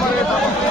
बापू